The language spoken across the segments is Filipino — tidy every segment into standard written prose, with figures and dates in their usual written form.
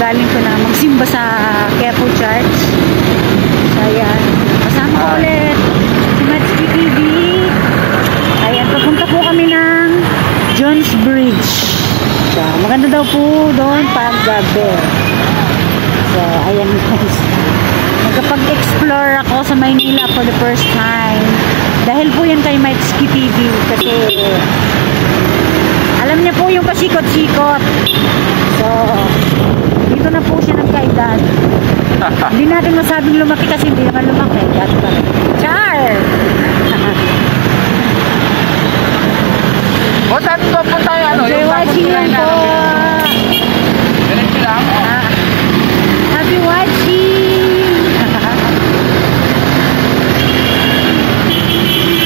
Kagagaling ko na magsimba sa Quiapo Church. So, ayan. Kasama ko ulit si Matski TV. Ayan, papunta po kami ng Jones Bridge. So, maganda daw po doon pag gabi. So, ayan guys. Magkapag-explore ako sa Maynila for the first time. Dahil po yan kay Matski TV. Kasi, alam niya po yung pasikot-sikot. So, dito na po siya nagkaedad. Hindi natin masabing lumaki kasi hindi naman lumaki. Char! O, saan po tayo? Ano? Enjoy watching lang po. Ganito lang. Happy watching!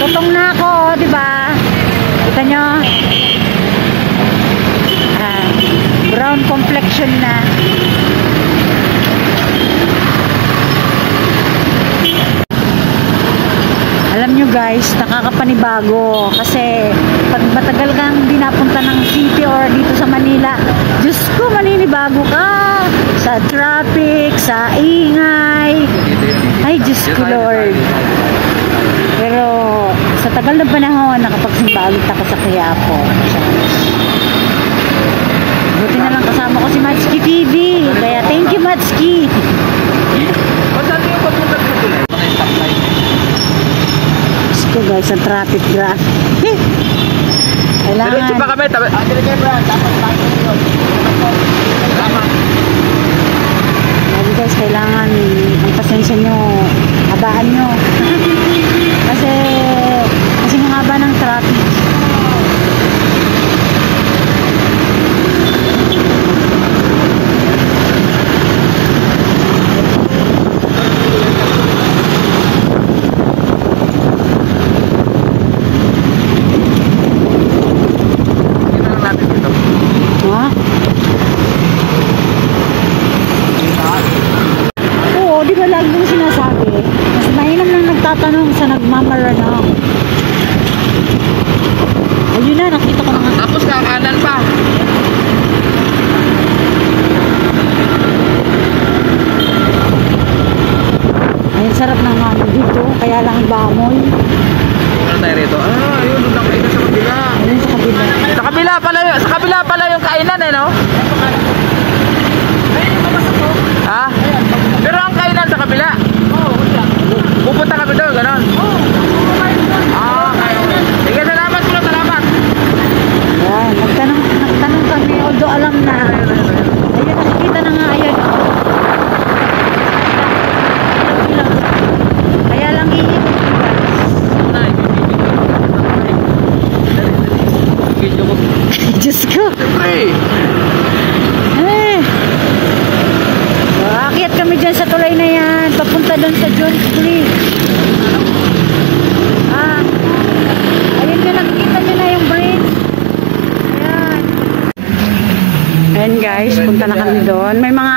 Tutong na ako, di ba? Kita nyo? Brown complexion na. Alam nyo guys, nakakapanibago kasi pag matagal kang hindi napunta ng city or dito sa Manila, Diyos ko, maninibago ka sa traffic, sa ingay. Ay, Diyos ko Lord. Pero sa tagal ng panahon, nakapagsimba ulit ako sa Quiapo. Buti na lang kasama ko si Matski TV. Kaya thank you Matski. Gusto guys, ang traffic graph. Kailangan. Diretso pa kami. Sabi guys, kailangan ang pasensya nyo, habaan nyo. Kasi ang haba ng traffic. Tanong sa nagmamaranong. Ayun na, nakita ko na nga. Tapos kakanan pa. Ayun, sarap ng ano dito. Kaya lang bamoy. Ano tayo rito? Ayun, doon lang kainan sa kabila. Ayun sa kabila. Sa kabila pala yung kainan no? Ha? Pero ang kainan sa kabila. Pupunta kami doon, gano'n? Okay. Sige, salamat po, salamat. Ayan, nagtanong kami, although alam na. Ayun, nakikita na nga, ayan. Kaya lang iinit. Diyos ko. Aakyat kami dyan sa tulay na yan. Papunta doon sa Jones Bridge. Ayun nyo, nakikita nyo na yung bridge. Ayan. Ayan guys, punta na kami doon. May mga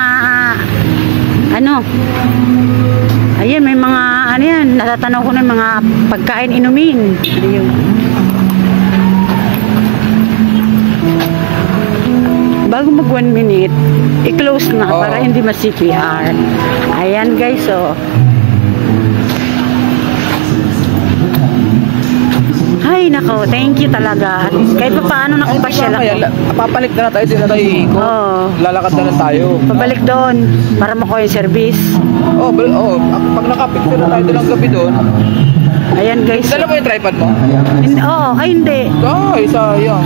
ayan, may mga yan, natatanaw ko ng mga pagkain inumin. Ayun. Bago mag 1 minute, i-close na para hindi ma-CPR. Ayan guys, Ay nako, thank you talaga. Kahit pa paano nakapasyal ako. Papalik na tayo, din na tayo iikot. Lalakad na tayo. Pabalik doon para makuha yung service. Pag nakapicture na tayo din ang gabi doon. Ayan guys. Dala mo yung tripod mo? Ay hindi. Ay, sayang.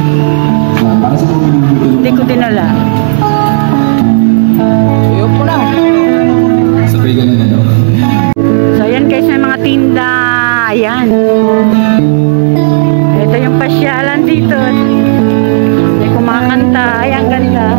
Hindi ko dinala. Ayaw po na. Sabay ganun ano? So ayan guys, may mga tinda. Ayan. Ito yung pasyalan dito. May kumakanta. Ay, ang ganda.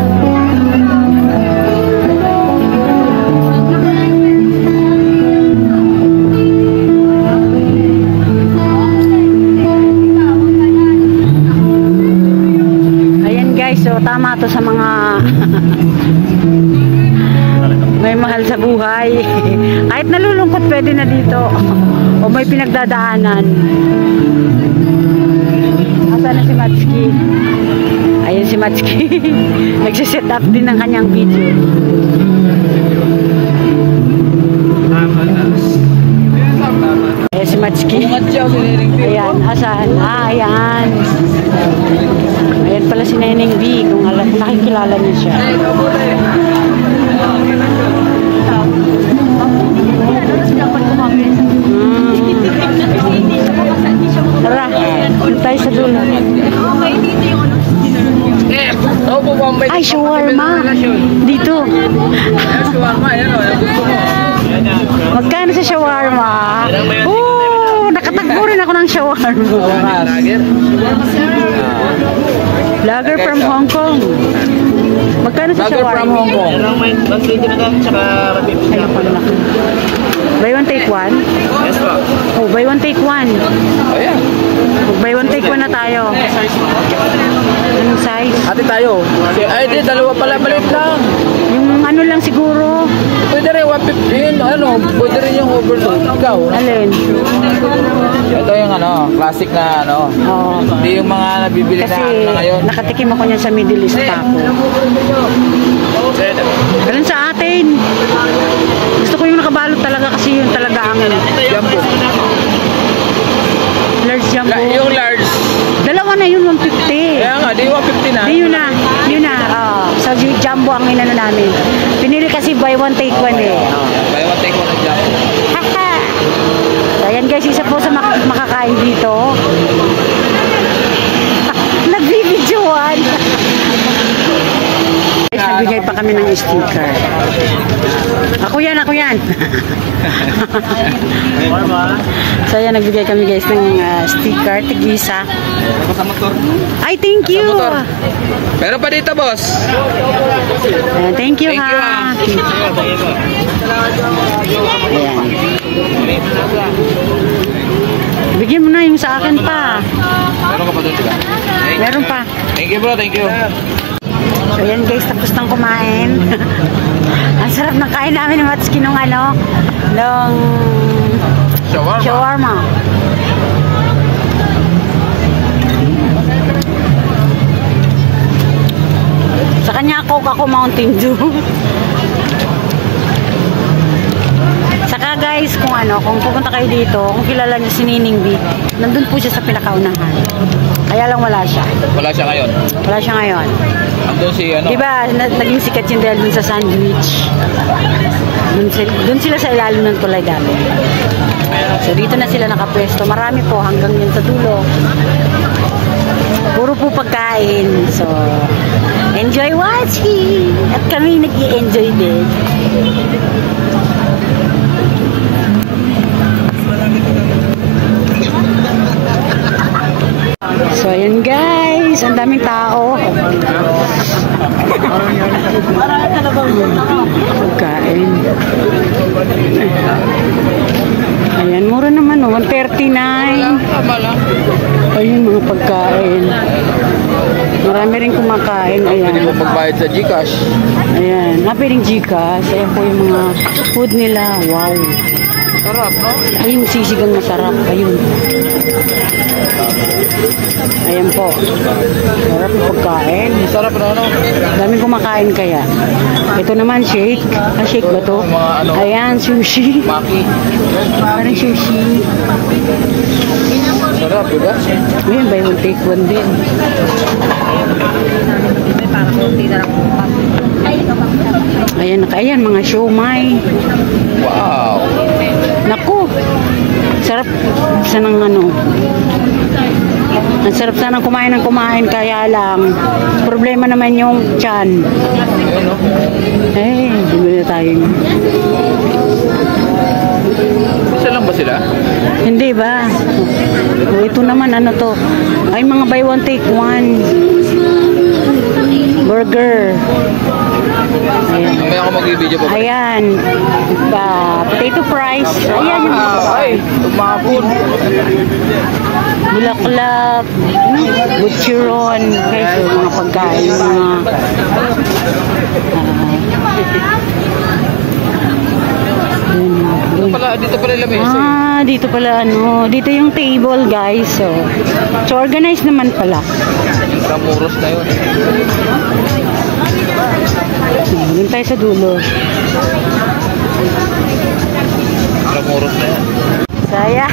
So tama to sa mga may mahal sa buhay. Kahit nalulungkot pwede na dito. O may pinagdadaanan. Asa na si Matski? Ayun si Matsuki. Nagsiset up din ng kanyang video. Ayan si Matsuki. Ayan, asan? Ayan. Ayan pala si Neneng B. Kung nakikilala niya siya. Tara, dito tayo sa dulo. Ay, shawarma. Dito. Magkano sa shawarma? Nakatagpo rin ako ng shawarma. Vlogger from Hong Kong. Magkano sa shawarma? Vlogger from Hong Kong. Buy one take one? Yes po. Oh, buy one take one. Ayan. Buy one take one na tayo. Anong size? Ate tayo. Ay, di, dalawa pala, maliit lang. Yung ano lang siguro. Pwede rin 150, pwede rin yung overload. Ikaw. Alin? Ito yung classic na Oo. Hindi yung mga nabibili Kasi na ngayon. nakatikim ako niyan sa Middle East taco. Alin sa atin? Gusto ko yung nakabalot talaga kasi yun talaga ang Jumbo. large jumbo. Yung large. Dalawa na yun, 150. Kaya nga, di 150 na. Di yun na. Yun na. So yung jumbo ang inano namin. Pinili kasi buy one take one eh. Buy one take one na jumbo. So ayan guys, isa po sa makakain dito. Nagbibidyoan. Nagbigay pa kami ng sticker. Ako yan. So ayan, nagbigay kami guys ng sticker, tig-isa. Ay, thank you. Pero pa dito, boss. Thank you, Thank you, ha. Ayan. Bigyan mo na yung sa akin pa. Meron ka pa doon, diba? Meron pa. Thank you, bro. Thank you. So ayan guys, tapos nang kumain. Ang sarap ng kain namin ng Matsuki nung shawarma. Sa kanya ako Mountain Dew. Saka guys, kung pupunta kayo dito, kung kilala niyo si Nining B, nandun po siya sa pinakaunahan. Kaya lang wala siya. Wala siya ngayon. Wala siya ngayon. Andun si Diba, naging sikat yun dahil dun sa sandwich. Dun sila sa ilalim ng tulay dami. So dito na sila nakapwesto. Marami po hanggang yun sa dulo. Puro po pagkain. So, enjoy watching! At kami nag-i-enjoy din. So, ayan guys. Ang daming tao. Pagkain. Ayan, mura naman, 139. Tama lang. Ayun, mga pagkain. Marami rin kumakain. Ayan. Pwede mo pagbayad sa Gcash. Ayan, pwedeng Gcash. Ayan po yung mga food nila. Wow. Sarap, no? Ayun, sisigang masarap. Ayun. Ayan po. Sarap yung pagkain. Sarap na, Daming kumakain kaya. Ito naman, shake. Shake ba to? Ayan, sushi. Maki. Parang sushi. Sarap, diba? Ayan, buy one take one din. Ayan, mga siomay. Wow. Naku, sarap sanang ang sarap sanang kumain ng kumain, kaya lang problema naman yung tiyan. Bumili na tayo. Isa lang ba sila? Hindi ba? Ito naman, to? Ay, mga buy one take one. Burger. Ayan. May ako mag-video pa. Ayan. Potato fries. Ayan yung mga Ay, tumapon. bulaklak, butcheron, guys, mga pagkain, Dito pala lamesa. Dito pala dito yung table guys, so organized naman pala. Intramuros na yun. Doon tayo sa dulo. Intramuros na yan. Saya.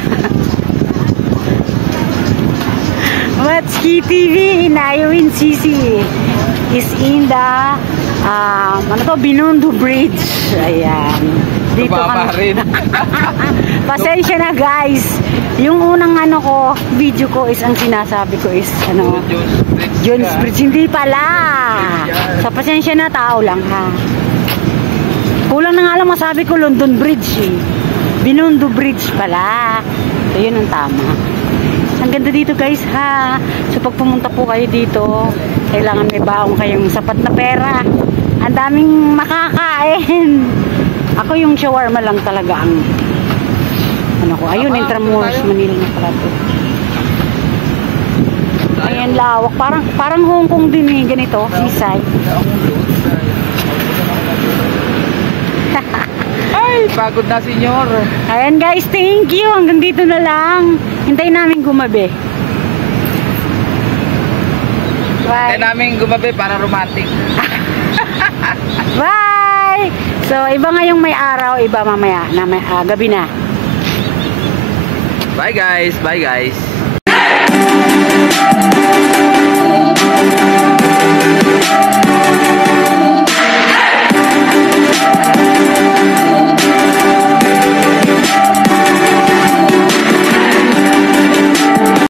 Matski TV in Iowin City is in the Binondo Bridge. Ayan. Dito Tumama kami. rin. Pasensya na guys. Yung unang video ko is ang sinasabi ko is Jones Bridge. Hindi pala. Sa pasensya na, tao lang ha. Kulang na nga lang masabi ko London Bridge eh. Binondo Bridge pala. So yun ang tama. Ang ganda dito guys ha. So pag pumunta po kayo dito, kailangan may baong kayong sapat na pera. Ang daming makakain. Ako yung shawarma lang talaga ang ayun, Intramuros, Manila na pala to. Ayan, lawak. Parang Hong Kong din eh, ganito, seaside. Ay, pagod na senyor. Ayan guys, thank you. Hanggang dito na lang. Hintayin namin gumabi. Bye. Kaya namin gumabi para romantic. Bye! So, iba ngayong may araw, iba mamaya na gabi na. Bye guys, bye guys.